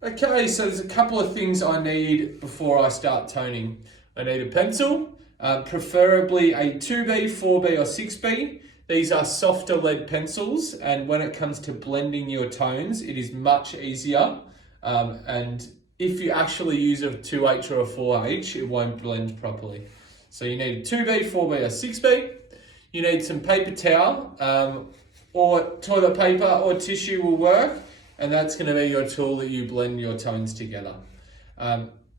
Okay, so there's a couple of things I need before I start toning. I need a pencil, preferably a 2B, 4B or 6B. These are softer lead pencils, and when it comes to blending your tones, it is much easier. And if you actually use a 2H or a 4H, it won't blend properly. So you need a 2B, 4B or 6B. You need some paper towel, or toilet paper or tissue will work. And that's going to be your tool that you blend your tones together.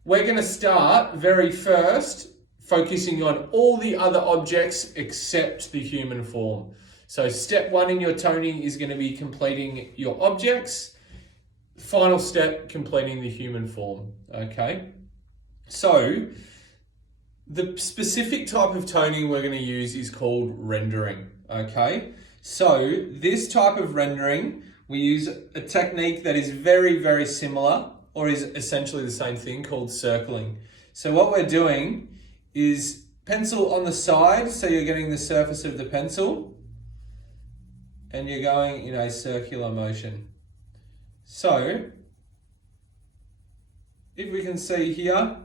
We're going to start very first focusing on all the other objects except the human form. So step one in your toning is going to be completing your objects. Final step, completing the human form. Okay. So the specific type of toning we're going to use is called rendering. Okay. So this type of rendering, we use a technique that is very, very similar, or is essentially the same thing, called circling. So what we're doing is pencil on the side, so you're getting the surface of the pencil, and you're going in a circular motion. So, if we can see here,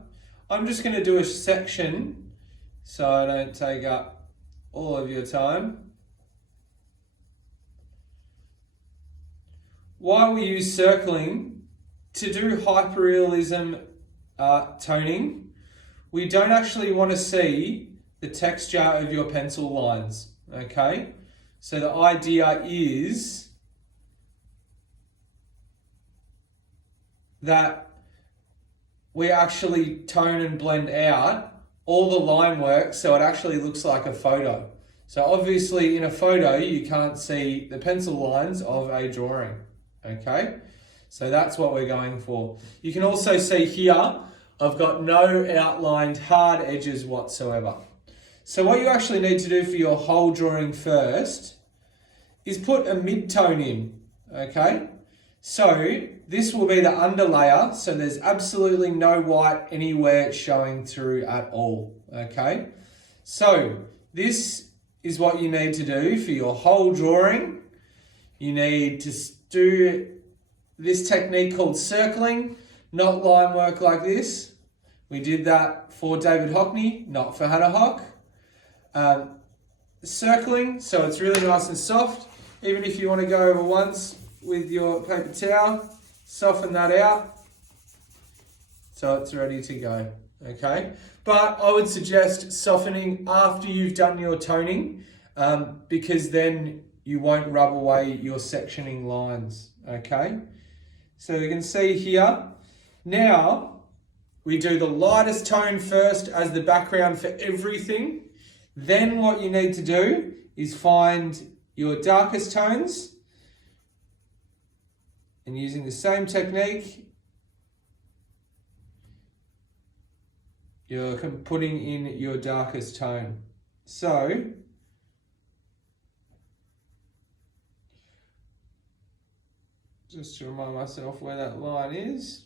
I'm just going to do a section so I don't take up all of your time. Why we use circling, to do hyperrealism toning, we don't actually want to see the texture of your pencil lines, okay? So the idea is that we actually tone and blend out all the line work so it actually looks like a photo. So obviously in a photo you can't see the pencil lines of a drawing. Okay, so that's what we're going for. You can also see here, I've got no outlined hard edges whatsoever. So what you actually need to do for your whole drawing first is put a mid-tone in, okay? So this will be the underlayer, so there's absolutely no white anywhere showing through at all, okay? So this is what you need to do for your whole drawing. You need to do this technique called circling, not line work like this. We did that for David Hockney, not for Hannah Hock. Circling, so it's really nice and soft. Even if you want to go over once with your paper towel, soften that out so it's ready to go, okay? But I would suggest softening after you've done your toning, because then you won't rub away your sectioning lines, okay? So you can see here, now we do the lightest tone first as the background for everything. Then what you need to do is find your darkest tones, and using the same technique, you're putting in your darkest tone. So, just to remind myself where that line is.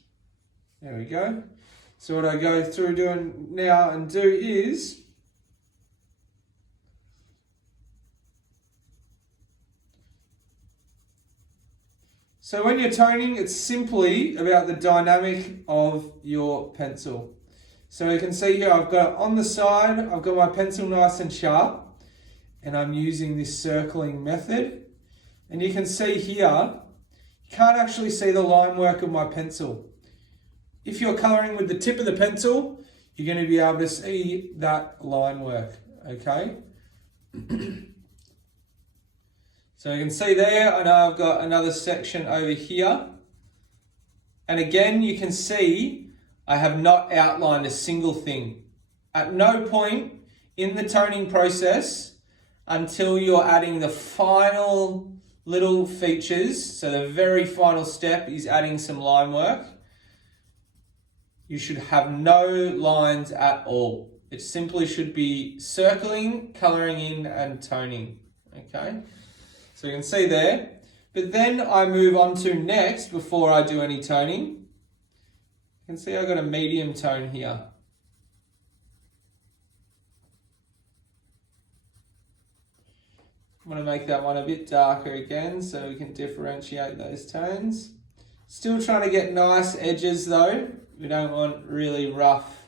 There we go. So what I go through doing now and do is so when you're toning, it's simply about the dynamic of your pencil. So you can see here, I've got on the side, I've got my pencil nice and sharp, and I'm using this circling method. And you can see here, you can't actually see the line work of my pencil. If you're colouring with the tip of the pencil, you're going to be able to see that line work, okay? So you can see there, I know I've got another section over here. And again, you can see I have not outlined a single thing. At no point in the toning process until you're adding the final little features, so the very final step is adding some line work, you should have no lines at all. It simply should be circling, colouring in and toning, okay? So you can see there, but then I move on to next, before I do any toning, you can see I've got a medium tone here. I'm going to make that one a bit darker again so we can differentiate those tones. Still trying to get nice edges though. We don't want really rough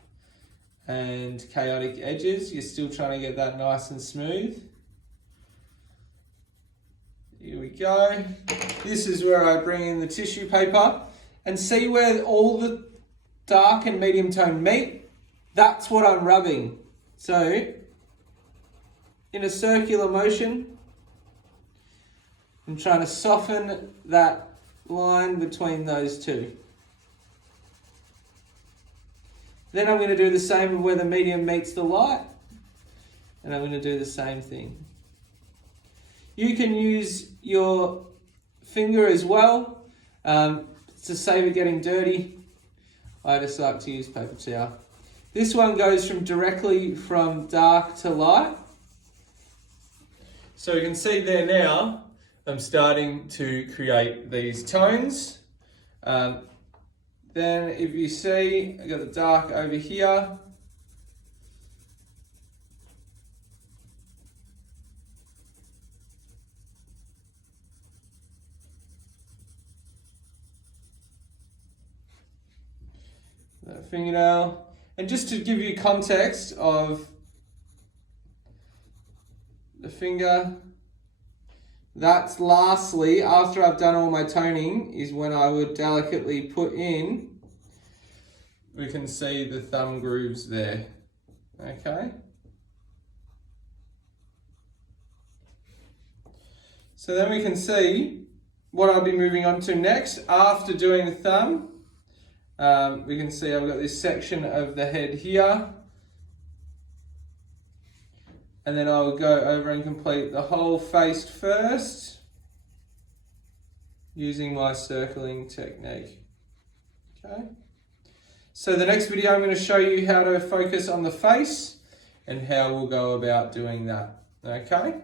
and chaotic edges. You're still trying to get that nice and smooth. Here we go. This is where I bring in the tissue paper and see where all the dark and medium tone meet. That's what I'm rubbing. So, in a circular motion, I'm trying to soften that line between those two. Then I'm going to do the same where the medium meets the light, and I'm going to do the same thing. You can use your finger as well to save it getting dirty. I just like to use paper towel. This one goes directly from dark to light. So you can see there now, I'm starting to create these tones. Then if you see, I've got the dark over here. That fingernail. And just to give you context of the finger, that's lastly, after I've done all my toning, is when I would delicately put in, we can see the thumb grooves there, okay? So then we can see what I'll be moving on to next. After doing the thumb, we can see I've got this section of the head here. And then I will go over and complete the whole face first using my circling technique. Okay. So the next video I'm going to show you how to focus on the face and how we'll go about doing that. Okay.